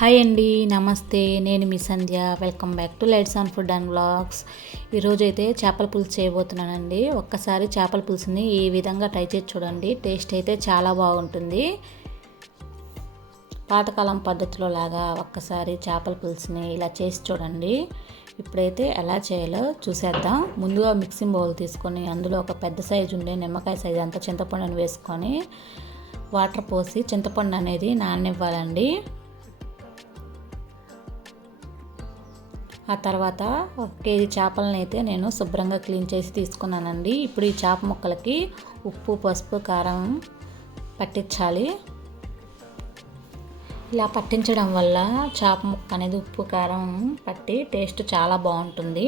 Hi అండి నమస్తే. నేను మీ Sandhya. Welcome back to lights on food and blogs ఈరోజు అయితే చేపల పులుసు చేయబోతున్నానండి. ఒక్కసారి చేపల పులుసుని ఈ విధంగా ట్రై చేసి చూడండి. టేస్ట్ అయితే చాలా బాగుంటుంది. పాతకాలం పద్ధతిలో లాగా ఒక్కసారి చేపల పులుసుని ఇలా చేసి చూడండి. ఇప్పుడైతే ఎలా చేయాలో చూసేద్దాం. ముందుగా మిక్సింగ్ బౌల్ తీసుకొని అందులో ఒక పెద్ద సైజు ఉండే నిమ్మకాయ సైజు అంతా చింతపండుని వేసుకొని వాటర్ పోసి చింతపండు అనేది నాననివ్వాలండి. ఆ తర్వాత ఒక కేజీ చేపలను అయితే నేను శుభ్రంగా క్లీన్ చేసి తీసుకున్నానండి. ఇప్పుడు ఈ చేప ముక్కలకి ఉప్పు పసుపు కారం పట్టించాలి. ఇలా పట్టించడం వల్ల చేప ముక్క అనేది ఉప్పు కారం పట్టి టేస్ట్ చాలా బాగుంటుంది.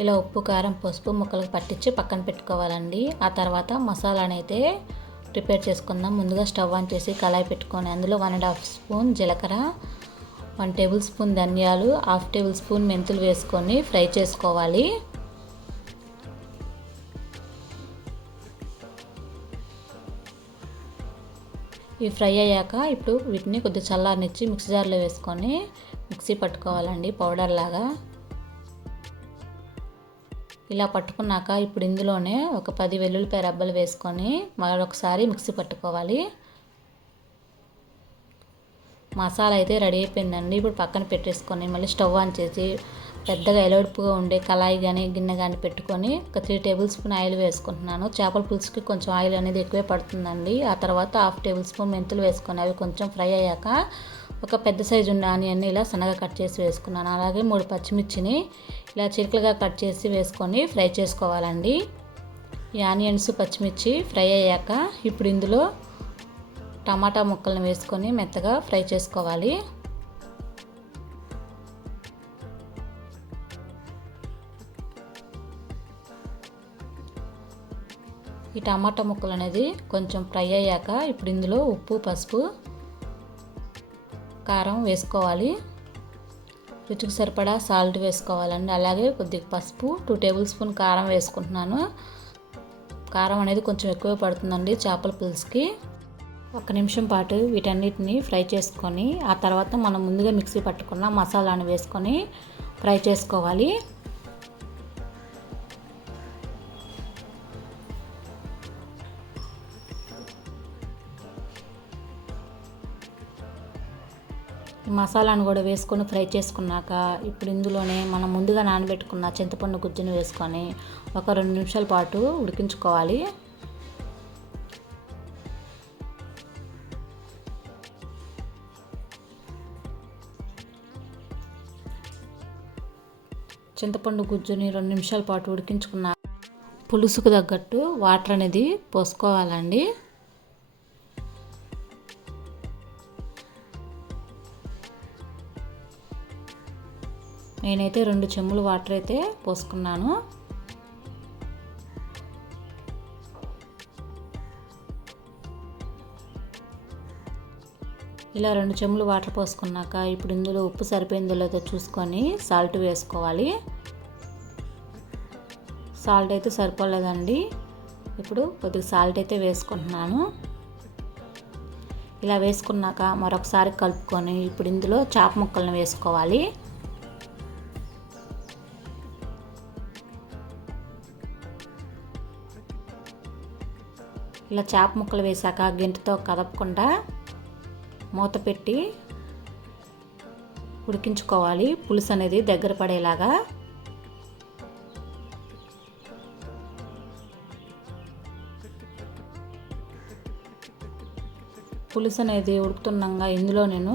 ఇలా ఉప్పు కారం పసుపు ముక్కలకు పట్టించి పక్కన పెట్టుకోవాలండి. ఆ తర్వాత మసాలానైతే ప్రిపేర్ చేసుకుందాం. ముందుగా స్టవ్ ఆన్ చేసి కళాయి పెట్టుకొని అందులో వన్ అండ్ హాఫ్ స్పూన్ జీలకర్ర వన్ టేబుల్ స్పూన్ ధనియాలు హాఫ్ టేబుల్ స్పూన్ మెంతులు వేసుకొని ఫ్రై చేసుకోవాలి. ఇవి ఫ్రై అయ్యాక ఇప్పుడు వీటిని కొద్దిగా చల్లారనిచ్చి మిక్సీ జార్లో వేసుకొని మిక్సీ పట్టుకోవాలండి పౌడర్ లాగా. ఇలా పట్టుకున్నాక ఇప్పుడు ఇందులోనే ఒక పది వెల్లుల్లిపాయ రబ్బలు వేసుకొని మరొకసారి మిక్సీ పట్టుకోవాలి. మసాలా అయితే రెడీ అయిపోయిందండి. ఇప్పుడు పక్కన పెట్టేసుకొని మళ్ళీ స్టవ్ ఆన్ చేసి పెద్దగా ఎలవడుపుగా ఉండే కళాయి కానీ గిన్నె కానీ పెట్టుకొని ఒక త్రీ టేబుల్ స్పూన్ ఆయిల్ వేసుకుంటున్నాను. చేపల పులుసుకి కొంచెం ఆయిల్ అనేది ఎక్కువే పడుతుందండి. ఆ తర్వాత హాఫ్ టేబుల్ స్పూన్ మెంతులు వేసుకొని అవి కొంచెం ఫ్రై అయ్యాక ఒక పెద్ద సైజు ఉన్న ఆనియన్ని ఇలా సన్నగా కట్ చేసి వేసుకున్నాను. అలాగే మూడు పచ్చిమిర్చిని ఇలా చిరుకలుగా కట్ చేసి వేసుకొని ఫ్రై చేసుకోవాలండి. ఈ ఆనియన్స్ పచ్చిమిర్చి ఫ్రై అయ్యాక ఇప్పుడు ఇందులో టమాటా ముక్కలను వేసుకొని మెత్తగా ఫ్రై చేసుకోవాలి. ఈ టమాటా ముక్కలు అనేది కొంచెం ఫ్రై అయ్యాక ఇప్పుడు ఇందులో ఉప్పు పసుపు కారం వేసుకోవాలి. రుచికి సరిపడా సాల్ట్ వేసుకోవాలండి. అలాగే కొద్దిగా పసుపు టూ టేబుల్ స్పూన్ కారం వేసుకుంటున్నాను. కారం అనేది కొంచెం ఎక్కువ పడుతుందండి చేపల పులుసుకి. ఒక నిమిషం పాటు వీటన్నిటిని ఫ్రై చేసుకొని ఆ తర్వాత మనం ముందుగా మిక్సీ పట్టుకున్న మసాలాను వేసుకొని ఫ్రై చేసుకోవాలి. మసాలాను కూడా వేసుకొని ఫ్రై చేసుకున్నాక ఇప్పుడు ఇందులోనే మనం ముందుగా నానబెట్టుకున్న చింతపండు గుజ్జుని వేసుకొని ఒక రెండు నిమిషాల పాటు ఉడికించుకోవాలి. చింతపండు గుజ్జుని రెండు నిమిషాల పాటు ఉడికించుకున్న పులుసుకు తగ్గట్టు వాటర్ అనేది పోసుకోవాలండి. నేనైతే రెండు చెమ్ములు వాటర్ అయితే పోసుకున్నాను. ఇలా రెండు చెమ్ములు వాటర్ పోసుకున్నాక ఇప్పుడు ఇందులో ఉప్పు సరిపోయిందో లేదో చూసుకొని సాల్ట్ వేసుకోవాలి. సాల్ట్ అయితే సరిపోలేదండి. ఇప్పుడు కొద్దిగా సాల్ట్ అయితే వేసుకుంటున్నాను. ఇలా వేసుకున్నాక మరొకసారి కలుపుకొని ఇప్పుడు ఇందులో చేప ముక్కలను వేసుకోవాలి. ఇలా చేప ముక్కలు వేసాక గెంటుతో కదపకుండా మూత పెట్టి ఉడికించుకోవాలి. పులుసు అనేది దగ్గర పడేలాగా. పులుసు అనేది ఉడుకుతున్నాగా ఇందులో నేను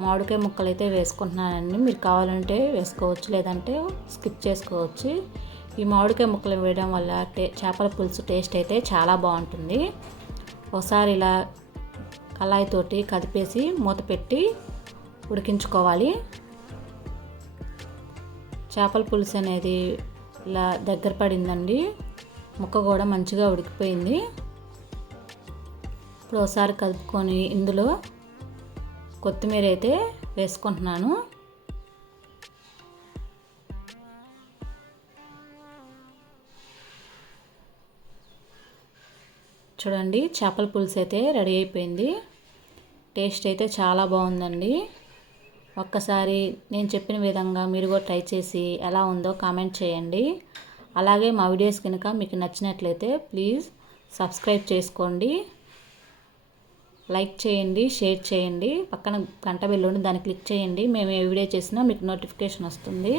మామిడికాయ ముక్కలు అయితే వేసుకుంటున్నానండి. మీరు కావాలంటే వేసుకోవచ్చు లేదంటే స్కిప్ చేసుకోవచ్చు. ఈ మామిడికాయ ముక్కలు వేయడం వల్ల టే చేపల పులుసు టేస్ట్ అయితే చాలా బాగుంటుంది. ఒకసారి ఇలా కళాయితోటి కదిపేసి మూత పెట్టి ఉడికించుకోవాలి. చేపల పులుసు అనేది ఇలా దగ్గర పడిందండి. ముక్క కూడా మంచిగా ఉడికిపోయింది. ఇప్పుడు ఒకసారి కలుపుకొని ఇందులో కొత్తిమీర అయితే వేసుకుంటున్నాను. చూడండి చేపల పులుసు అయితే రెడీ అయిపోయింది. టేస్ట్ అయితే చాలా బాగుందండి. ఒక్కసారి నేను చెప్పిన విధంగా మీరు కూడా ట్రై చేసి ఎలా ఉందో కామెంట్ చేయండి. అలాగే మా వీడియోస్ కనుక మీకు నచ్చినట్లయితే ప్లీజ్ సబ్స్క్రైబ్ చేసుకోండి. లైక్ చేయండి షేర్ చేయండి. పక్కన గంట బెల్ దాన్ని క్లిక్ చేయండి. మేము ఏ వీడియో చేసినా మీకు నోటిఫికేషన్ వస్తుంది.